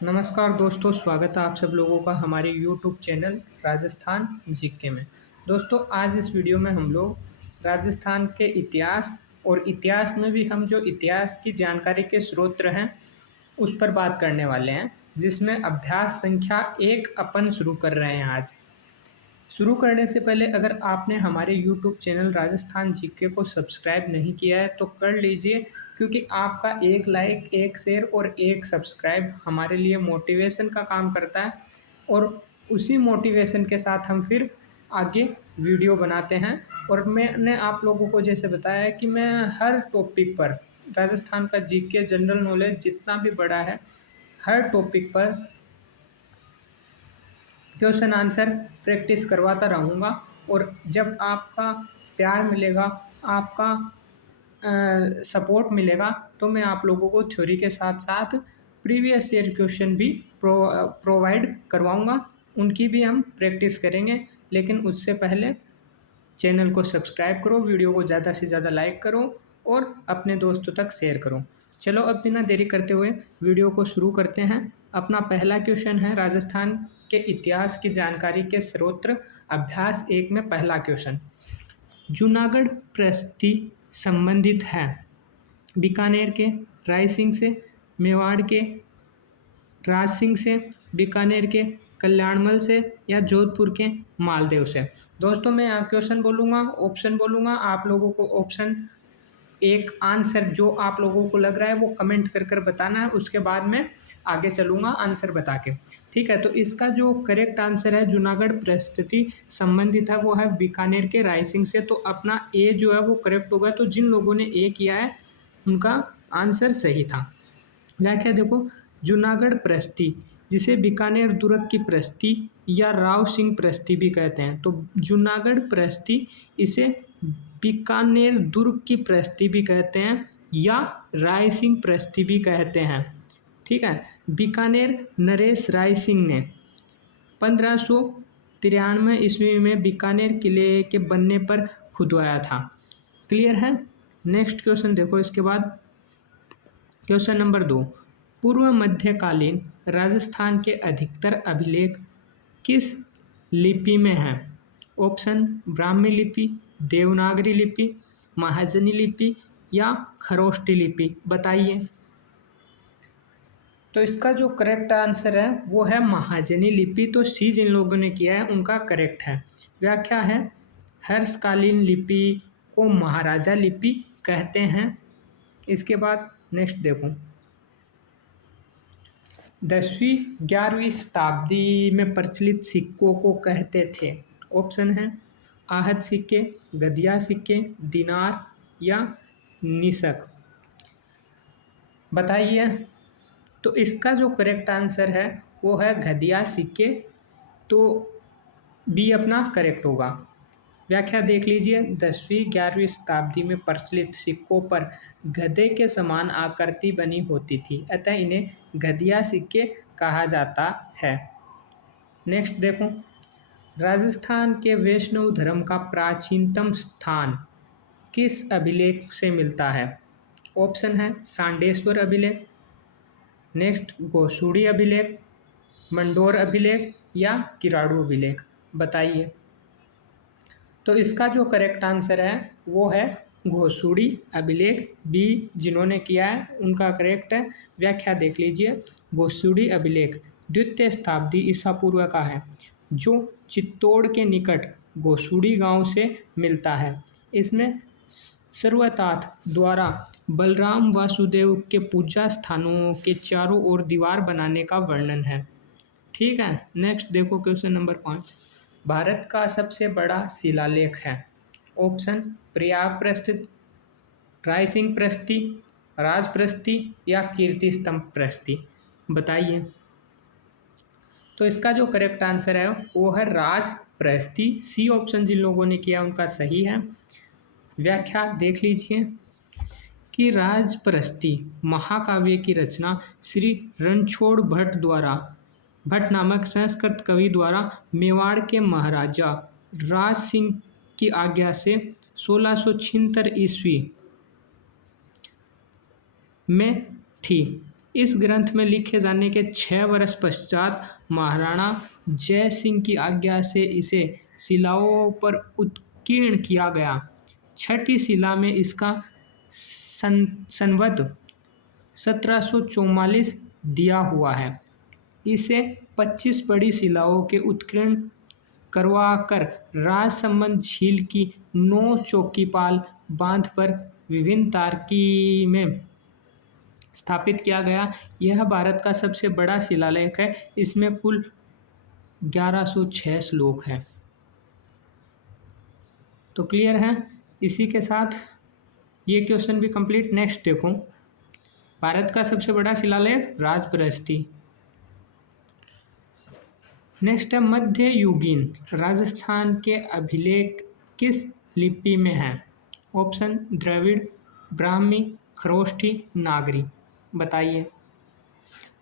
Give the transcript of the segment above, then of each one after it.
नमस्कार दोस्तों, स्वागत है आप सब लोगों का हमारे यूट्यूब चैनल राजस्थान जीके में। दोस्तों, आज इस वीडियो में हम लोग राजस्थान के इतिहास और इतिहास में भी हम जो इतिहास की जानकारी के स्रोत हैं उस पर बात करने वाले हैं, जिसमें अभ्यास संख्या 1 अपन शुरू कर रहे हैं आज। शुरू करने से पहले अगर आपने हमारे यूट्यूब चैनल राजस्थान जीके को सब्सक्राइब नहीं किया है तो कर लीजिए, क्योंकि आपका एक लाइक, एक शेयर और एक सब्सक्राइब हमारे लिए मोटिवेशन का काम करता है और उसी मोटिवेशन के साथ हम फिर आगे वीडियो बनाते हैं। और मैंने आप लोगों को जैसे बताया है कि मैं हर टॉपिक पर राजस्थान का जीके जनरल नॉलेज जितना भी बड़ा है, हर टॉपिक पर क्वेश्चन आंसर प्रैक्टिस करवाता रहूँगा। और जब आपका प्यार मिलेगा, आपका सपोर्ट मिलेगा, तो मैं आप लोगों को थ्योरी के साथ साथ प्रीवियस ईयर क्वेश्चन भी प्रोवाइड करवाऊँगा। उनकी भी हम प्रैक्टिस करेंगे, लेकिन उससे पहले चैनल को सब्सक्राइब करो, वीडियो को ज़्यादा से ज़्यादा लाइक करो और अपने दोस्तों तक शेयर करो। चलो अब बिना देरी करते हुए वीडियो को शुरू करते हैं। अपना पहला क्वेश्चन है राजस्थान के इतिहास की जानकारी के स्रोत अभ्यास 1 में पहला क्वेश्चन। जूनागढ़ प्रस्ती संबंधित है बीकानेर के राय सिंह से, मेवाड़ के राज सिंह से, बीकानेर के कल्याणमल से या जोधपुर के मालदेव से। दोस्तों, मैं यहाँ क्वेश्चन बोलूँगा, ऑप्शन बोलूँगा, आप लोगों को ऑप्शन एक आंसर जो आप लोगों को लग रहा है वो कमेंट कर कर बताना है। उसके बाद मैं आगे चलूँगा आंसर बता के। ठीक है, तो इसका जो करेक्ट आंसर है जूनागढ़ प्रस्थिति संबंधित है वो है बीकानेर के रायसिंह से। तो अपना ए जो है वो करेक्ट होगा। तो जिन लोगों ने ए किया है उनका आंसर सही था। व्याख्या देखो, जूनागढ़ प्रस्ती जिसे बीकानेर दुर्ग की प्रस्ती या राव सिंह प्रस्ती भी कहते हैं। तो जूनागढ़ प्रस्ती इसे बीकानेर दुर्ग की प्रस्ती भी कहते हैं या राय सिंह प्रस्ती भी कहते हैं। ठीक है, बीकानेर नरेश राय सिंह ने 1593 ईस्वी में बीकानेर किले के बनने पर खुदवाया था। क्लियर है। नेक्स्ट क्वेश्चन देखो इसके बाद। क्वेश्चन नंबर 2, पूर्व मध्यकालीन राजस्थान के अधिकतर अभिलेख किस लिपि में हैं? ऑप्शन ब्राह्मी लिपि, देवनागरी लिपि, महाजनी लिपि या खरोष्टी लिपि। बताइए। तो इसका जो करेक्ट आंसर है वो है महाजनी लिपि। तो सी जिन लोगों ने किया है उनका करेक्ट है। व्याख्या है, हर्षकालीन लिपि को महाराजा लिपि कहते हैं। इसके बाद नेक्स्ट देखो, 10वीं-11वीं शताब्दी में प्रचलित सिक्कों को कहते थे। ऑप्शन है आहत सिक्के, गदिया सिक्के, दिनार या निसक। बताइए। तो इसका जो करेक्ट आंसर है वो है गदिया सिक्के। तो बी अपना करेक्ट होगा। व्याख्या देख लीजिए, 10वीं-11वीं शताब्दी में प्रचलित सिक्कों पर गधे के समान आकृति बनी होती थी, अतः इन्हें गदिया सिक्के कहा जाता है। नेक्स्ट देखो, राजस्थान के वैष्णव धर्म का प्राचीनतम स्थान किस अभिलेख से मिलता है? ऑप्शन है सांडेश्वर अभिलेख, नेक्स्ट गोसूड़ी अभिलेख, मंडोर अभिलेख या किराड़ू अभिलेख। बताइए। तो इसका जो करेक्ट आंसर है वो है घोसुड़ी अभिलेख। बी जिन्होंने किया है उनका करेक्ट है। व्याख्या देख लीजिए, घोसुड़ी अभिलेख द्वितीय शताब्दी ईसा पूर्व का है, जो चित्तौड़ के निकट घोसुड़ी गांव से मिलता है। इसमें सर्वताथ द्वारा बलराम वासुदेव के पूजा स्थानों के चारों ओर दीवार बनाने का वर्णन है। ठीक है। नेक्स्ट देखो क्वेश्चन नंबर 5, भारत का सबसे बड़ा शिलालेख है। ऑप्शन प्रयाग प्रस्ती, रायसिंह प्रस्ती, राज प्रस्ती या कीर्ति स्तंभ प्रस्ती। बताइए। तो इसका जो करेक्ट आंसर है वो है राज प्रस्ती। सी ऑप्शन जिन लोगों ने किया उनका सही है। व्याख्या देख लीजिए कि राजप्रस्ती महाकाव्य की रचना श्री रणछोड़ भट्ट नामक संस्कृत कवि द्वारा मेवाड़ के महाराजा राज सिंह की आज्ञा से 1676 ईस्वी में थी। इस ग्रंथ में लिखे जाने के 6 वर्ष पश्चात महाराणा जय सिंह की आज्ञा से इसे शिलाओं पर उत्कीर्ण किया गया। छठी शिला में इसका संवत 1744 दिया हुआ है। इसे 25 बड़ी शिलाओं के उत्कीर्ण करवाकर राजसमंद झील की 9 चौकीपाल बांध पर विभिन्न तारकी में स्थापित किया गया। यह भारत का सबसे बड़ा शिलालेख है। इसमें कुल 1106 श्लोक हैं। तो क्लियर है। इसी के साथ ये क्वेश्चन भी कंप्लीट। नेक्स्ट देखो, भारत का सबसे बड़ा शिलालेख राजबृहस्पति। नेक्स्ट है मध्ययुगीन राजस्थान के अभिलेख किस लिपि में है? ऑप्शन द्रविड़, ब्राह्मी, खरोष्ठी, नागरी। बताइए।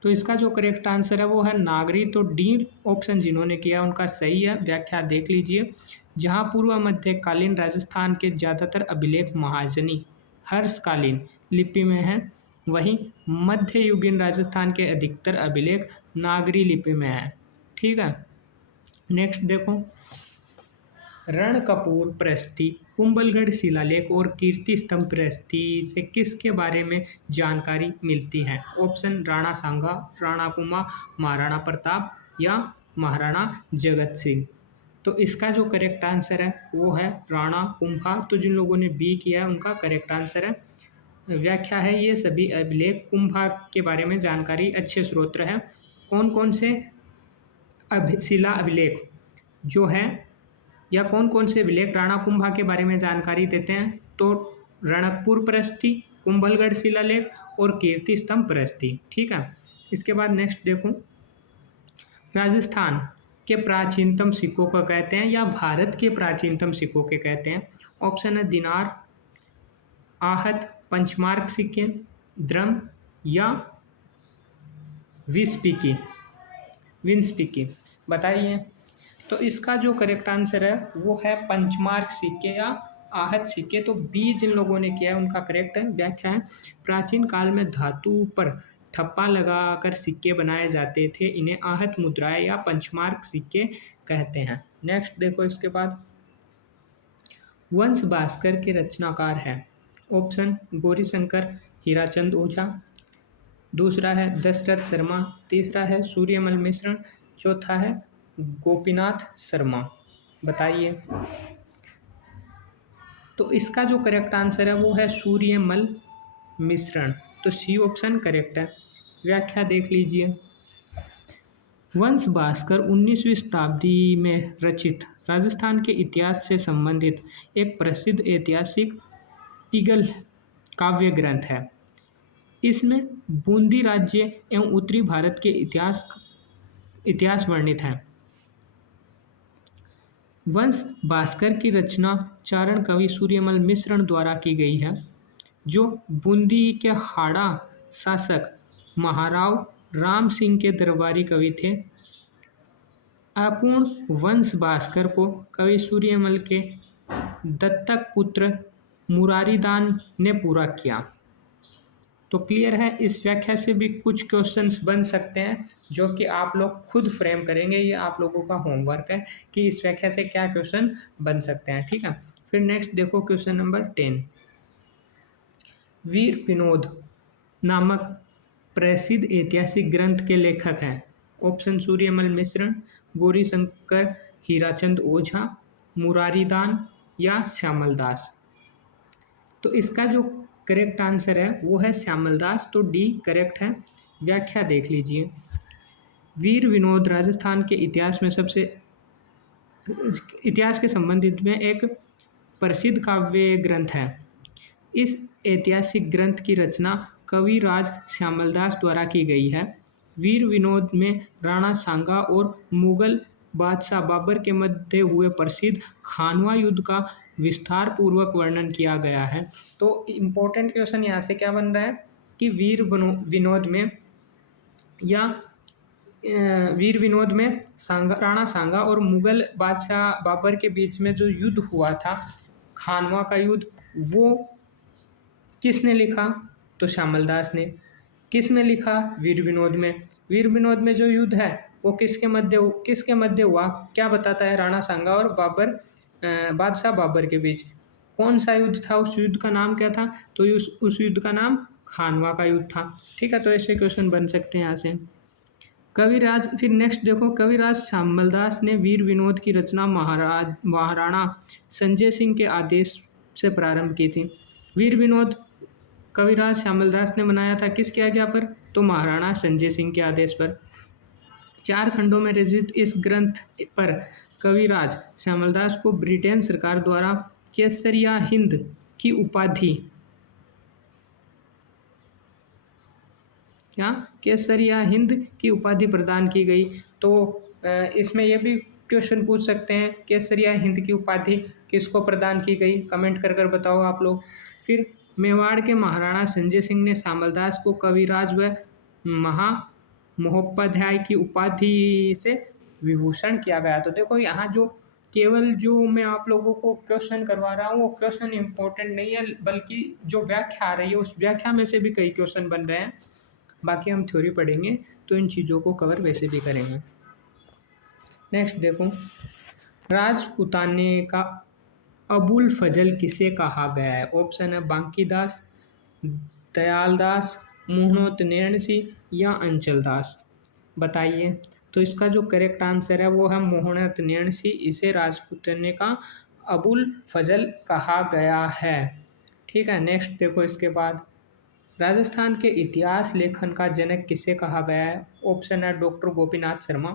तो इसका जो करेक्ट आंसर है वो है नागरी। तो डी ऑप्शन जिन्होंने किया उनका सही है। व्याख्या देख लीजिए। जहाँ पूर्व मध्यकालीन राजस्थान के ज़्यादातर अभिलेख महाजनी हर्षकालीन लिपि में हैं, वहीं मध्ययुगीन राजस्थान के अधिकतर अभिलेख नागरी लिपि में है। ठीक है। नेक्स्ट देखो, रणकपुर प्रशस्ति, कुंभलगढ़ शिलालेख और कीर्ति स्तंभ प्रशस्ति से किसके बारे में जानकारी मिलती है? ऑप्शन राणा सांगा, राणा कुंभा, महाराणा प्रताप या महाराणा जगत सिंह। तो इसका जो करेक्ट आंसर है वो है राणा कुंभा। तो जिन लोगों ने बी किया है उनका करेक्ट आंसर है। व्याख्या है ये सभी अभिलेख कुंभा के बारे में जानकारी अच्छे स्रोत है। कौन कौन से शिला अभिलेख जो है या कौन कौन से अभिलेख राणा कुंभा के बारे में जानकारी देते हैं? तो रणकपुर प्रशस्ति, कुंभलगढ़ शिलालेख और कीर्ति स्तंभ प्रशस्ति। ठीक है। इसके बाद नेक्स्ट देखो, राजस्थान के प्राचीनतम सिक्कों को कहते हैं या भारत के प्राचीनतम सिक्कों के कहते हैं? ऑप्शन है दिनार, आहत, पंचमार्क सिक्के, द्रम या विंसपिकी। बताइए। तो इसका जो करेक्ट आंसर है वो है पंचमार्क सिक्के या आहत सिक्के। तो बी जिन लोगों ने किया है उनका करेक्ट है। व्याख्या है प्राचीन काल में धातु पर ठप्पा लगाकर सिक्के बनाए जाते थे, इन्हें आहत मुद्राएं या पंचमार्क सिक्के कहते हैं। नेक्स्ट देखो, इसके बाद वंश भास्कर के रचनाकार है? ऑप्शन गौरीशंकर हीराचंद ओझा, दूसरा है दशरथ शर्मा, तीसरा है सूर्यमल मिश्र, चौथा है गोपीनाथ शर्मा। बताइए। तो इसका जो करेक्ट आंसर है वो है सूर्यमल मिश्रण। तो सी ऑप्शन करेक्ट है। व्याख्या देख लीजिए। वंश भास्कर 19वीं शताब्दी में रचित राजस्थान के इतिहास से संबंधित एक प्रसिद्ध ऐतिहासिक पिगल काव्य ग्रंथ है। इसमें बूंदी राज्य एवं उत्तरी भारत के इतिहास वर्णित है। वंश भास्कर की रचना चारण कवि सूर्यमल मिश्रण द्वारा की गई है, जो बूंदी के हाड़ा शासक महाराव राम सिंह के दरबारी कवि थे। अपूर्ण वंश भास्कर को कवि सूर्यमल के दत्तक पुत्र मुरारीदान ने पूरा किया। तो क्लियर है। इस व्याख्या से भी कुछ क्वेश्चंस बन सकते हैं जो कि आप लोग खुद फ्रेम करेंगे। ये आप लोगों का होमवर्क है कि इस व्याख्या से क्या क्वेश्चन बन सकते हैं। ठीक है। फिर नेक्स्ट देखो, क्वेश्चन नंबर 10, वीर विनोद नामक प्रसिद्ध ऐतिहासिक ग्रंथ के लेखक हैं? ऑप्शन सूर्यमल मिश्रण, गौरीशंकर हीराचंद ओझा, मुरारीदान या श्यामल दास। तो इसका जो करेक्ट आंसर है वो है श्यामल दास। तो डी करेक्ट है। व्याख्या देख लीजिए। वीर विनोद राजस्थान के इतिहास के संबंधित में एक प्रसिद्ध काव्य ग्रंथ है। इस ऐतिहासिक ग्रंथ की रचना कविराज श्यामल दास द्वारा की गई है। वीर विनोद में राणा सांगा और मुगल बादशाह बाबर के मध्य हुए प्रसिद्ध खानवा युद्ध का विस्तार पूर्वक वर्णन किया गया है। तो इम्पोर्टेंट क्वेश्चन यहाँ से क्या बन रहा है कि वीर विनोद में राणा सांगा और मुगल बादशाह बाबर के बीच में जो युद्ध हुआ था, खानवा का युद्ध, वो किसने लिखा? तो श्यामल दास ने। किस में लिखा? वीर विनोद में। वीर विनोद में जो युद्ध है वो किसके मध्य हुआ? क्या बताता है? राणा सांगा और बादशाह बाबर के बीच। कौन सा युद्ध था? उस युद्ध का नाम क्या था? तो उस युद्ध का नाम खानवा का युद्ध था। ठीक है, तो ऐसे क्वेश्चन बन सकते हैं यहाँ से। कविराज, फिर नेक्स्ट देखो, कविराज श्यामलदास ने वीर विनोद की रचना महाराणा संजय सिंह के आदेश से प्रारंभ की थी। वीर विनोद कविराज श्यामलदास ने बनाया था किसके आज्ञा पर? तो महाराणा संजय सिंह के आदेश पर। 4 खंडों में रचित इस ग्रंथ पर कविराज श्यामलदास को ब्रिटेन सरकार द्वारा केसरिया हिंद की उपाधि, क्या? केसरिया हिंद की उपाधि प्रदान की गई। तो इसमें यह भी क्वेश्चन पूछ सकते हैं, केसरिया हिंद की उपाधि किसको प्रदान की गई? कमेंट कर कर बताओ आप लोग। फिर मेवाड़ के महाराणा संजय सिंह ने श्यामलदास को कविराज व महा महोपाध्याय की उपाधि से विभूषण किया गया। तो देखो यहाँ जो केवल जो मैं आप लोगों को क्वेश्चन करवा रहा हूँ वो क्वेश्चन इंपॉर्टेंट नहीं है, बल्कि जो व्याख्या आ रही है उस व्याख्या में से भी कई क्वेश्चन बन रहे हैं। बाकी हम थ्योरी पढ़ेंगे तो इन चीज़ों को कवर वैसे भी करेंगे। नेक्स्ट देखो, राजपुताने का अबुल फजल किसे कहा गया है? ऑप्शन है बांकीदास, दयालदास, मुहणोत नैणसी या अंचलदास। बताइए। तो इसका जो करेक्ट आंसर है वो है मुहणोत नैणसी। इसे राजपुताने का अबुल फजल कहा गया है। ठीक है, नेक्स्ट देखो, इसके बाद राजस्थान के इतिहास लेखन का जनक किसे कहा गया है? ऑप्शन है doctor Gopinath Sharma,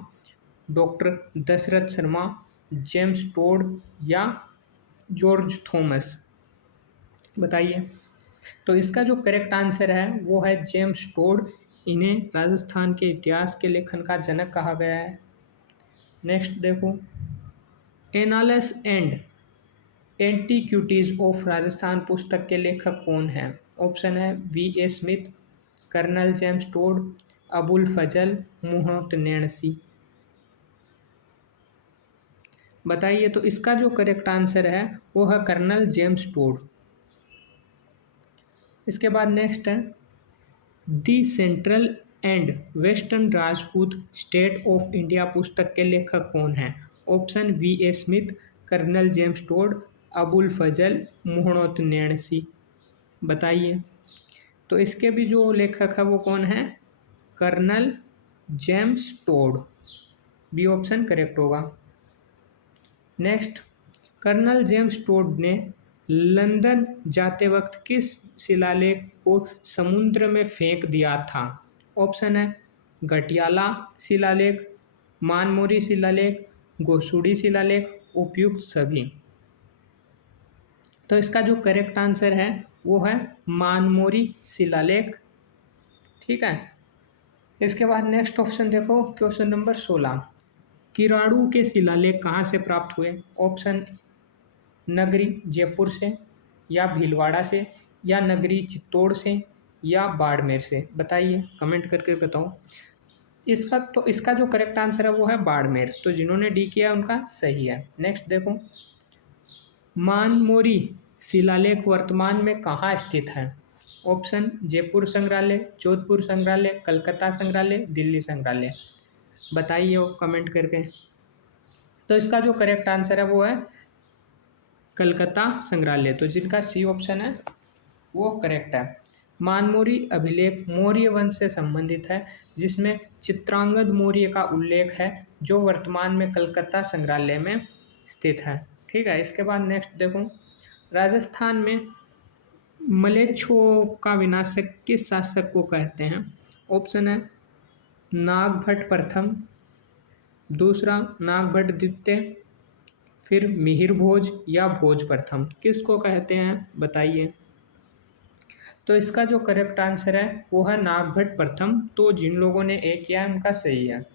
doctor Dasharath Sharma, James Tod या जॉर्ज थॉमस। बताइए। तो इसका जो करेक्ट आंसर है वो है जेम्स टोड। इन्हें राजस्थान के इतिहास के लेखन का जनक कहा गया है। नेक्स्ट देखो, annals and antiquities of Rajasthan पुस्तक के लेखक कौन हैं? ऑप्शन है V.A. Smith, colonel James Tod, Abul Fazal, Muhammad Nainsi. बताइए। तो इसका जो करेक्ट आंसर है वो है कर्नल जेम्स टोड। इसके बाद नेक्स्ट है, the central and western Rajput state of India पुस्तक के लेखक कौन हैं? Option V.A. Smith, colonel James Tod, Abul Fazal, Muhammad Nainsi. बताइए। तो इसके भी जो लेखक है वो कौन है? Colonel James Tod. B option correct होगा। नेक्स्ट, कर्नल जेम्स टोड ने लंदन जाते वक्त किस शिलालेख को समुद्र में फेंक दिया था? ऑप्शन है गटियाला शिलालेख, मानमोरी शिलालेख, गोसुडी शिलालेख, उपयुक्त सभी। तो इसका जो करेक्ट आंसर है वो है मानमोरी शिलालेख। ठीक है। इसके बाद नेक्स्ट ऑप्शन देखो, क्वेश्चन नंबर 16, किराड़ू के शिलालेख कहाँ से प्राप्त हुए? ऑप्शन नगरी जयपुर से, या भीलवाड़ा से, या नगरी चित्तौड़ से, या बाड़मेर से। बताइए, कमेंट करके बताओ। इसका जो करेक्ट आंसर है वो है बाड़मेर। तो जिन्होंने डी किया उनका सही है। नेक्स्ट देखो, मानमोरी शिलालेख वर्तमान में कहाँ स्थित है? ऑप्शन जयपुर संग्रहालय, जोधपुर संग्रहालय, कलकत्ता संग्रहालय, दिल्ली संग्रहालय। बताइए वो कमेंट करके। तो इसका जो करेक्ट आंसर है वो है कलकत्ता संग्रहालय। तो जिनका सी ऑप्शन है वो करेक्ट है। मानमोरी अभिलेख मौर्य वंश से संबंधित है, जिसमें चित्रांगद मौर्य का उल्लेख है, जो वर्तमान में कलकत्ता संग्रहालय में स्थित है। ठीक है। इसके बाद नेक्स्ट देखो, राजस्थान में मलेच्छों का विनाशक किस शासक को कहते हैं? ऑप्शन है नागभट्ट प्रथम, दूसरा नागभट्ट द्वितीय, फिर मिहिर भोज या भोज प्रथम। किसको कहते हैं? बताइए। तो इसका जो करेक्ट आंसर है वो है नागभट्ट प्रथम। तो जिन लोगों ने ए किया है उनका सही है।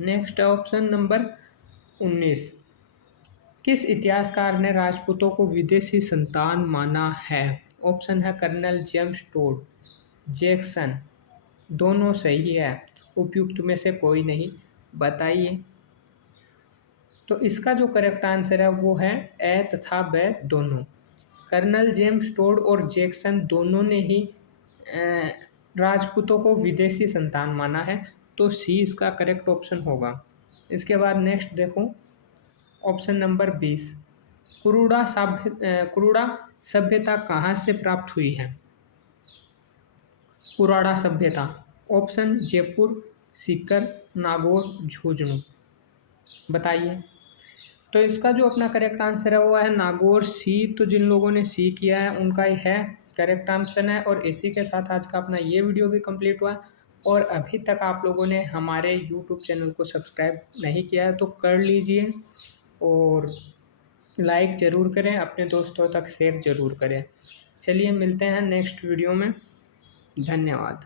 नेक्स्ट ऑप्शन नंबर 19, किस इतिहासकार ने राजपूतों को विदेशी संतान माना है? ऑप्शन है कर्नल जेम्स टोड, जैक्सन। दोनों सही है, उपयुक्त में से कोई नहीं। बताइए। तो इसका जो करेक्ट आंसर है वो है ए तथा ब दोनों। कर्नल जेम्स टोड और जैक्सन दोनों ने ही राजपूतों को विदेशी संतान माना है, तो सी इसका करेक्ट ऑप्शन होगा। इसके बाद नेक्स्ट देखो ऑप्शन नंबर 20, कुरुड़ा सभ्यता कहाँ से प्राप्त हुई है? कुराड़ा सभ्यता, ऑप्शन जयपुर, सीकर, नागौर, झुंझुनू, बताइए। तो इसका जो अपना करेक्ट आंसर है वो है नागौर। सी, तो जिन लोगों ने सी किया है उनका ही है करेक्ट आंसर है। और इसी के साथ आज का अपना ये वीडियो भी कंप्लीट हुआ। और अभी तक आप लोगों ने हमारे यूट्यूब चैनल को सब्सक्राइब नहीं किया है तो कर लीजिए, और लाइक ज़रूर करें, अपने दोस्तों तक शेयर ज़रूर करें। चलिए मिलते हैं नेक्स्ट वीडियो में। धन्यवाद।